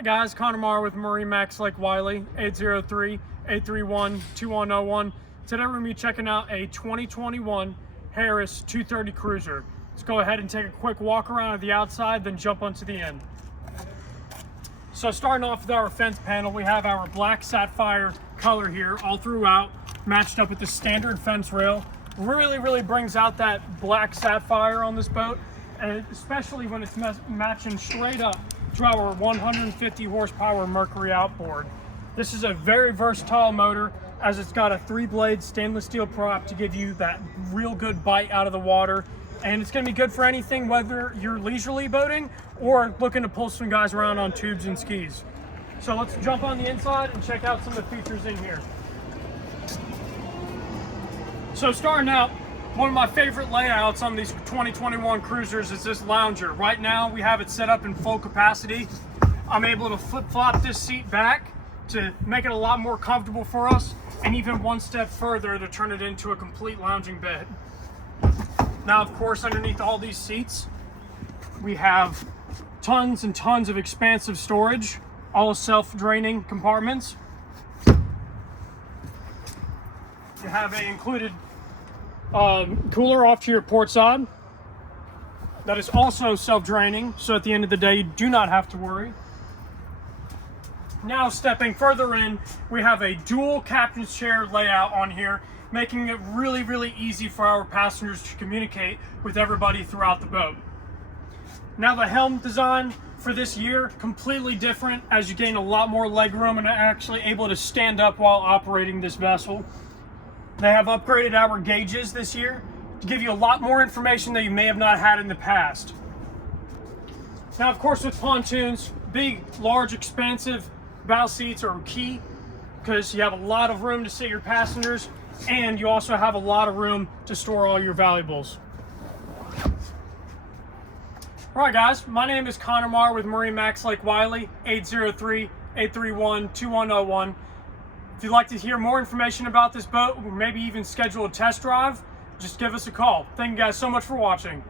Hey guys, Connor Marr with MarineMax Lake Wylie, 803-831-2101. Today we're going to be checking out a 2021 Harris 230 Cruiser. Let's go ahead and take a quick walk around at the outside, then jump onto the end. So starting off with our fence panel, we have our black sapphire color here all throughout, matched up with the standard fence rail. Really brings out that black sapphire on this boat, and especially when it's matching straight up to our 150 horsepower Mercury outboard. This is a very versatile motor, as it's got a 3-blade stainless steel prop to give you that real good bite out of the water, and it's going to be good for anything, whether you're leisurely boating or looking to pull some guys around on tubes and skis. So let's jump on the inside and check out some of the features in here. So starting out, one of my favorite layouts on these 2021 Cruisers is this lounger. Right now we have it set up in full capacity. I'm able to flip-flop this seat back to make it a lot more comfortable for us, and even one step further to turn it into a complete lounging bed. Now, of course, underneath all these seats, we have tons and tons of expansive storage, all self-draining compartments. You have an included cooler off to your port side that is also self-draining, so at the end of the day you do not have to worry. Now stepping further in, we have a dual captain's chair layout on here, making it really easy for our passengers to communicate with everybody throughout the boat. Now the helm design for this year, completely different, as you gain a lot more leg room and are actually able to stand up while operating this vessel. They have upgraded our gauges this year to give you a lot more information that you may have not had in the past. Now, of course, with pontoons, big, large, expansive bow seats are key because you have a lot of room to sit your passengers, and you also have a lot of room to store all your valuables. All right, guys, my name is Connor Marr with MarineMax Lake Wylie, 803-831-2101. If you'd like to hear more information about this boat, or maybe even schedule a test drive, just give us a call. Thank you guys so much for watching.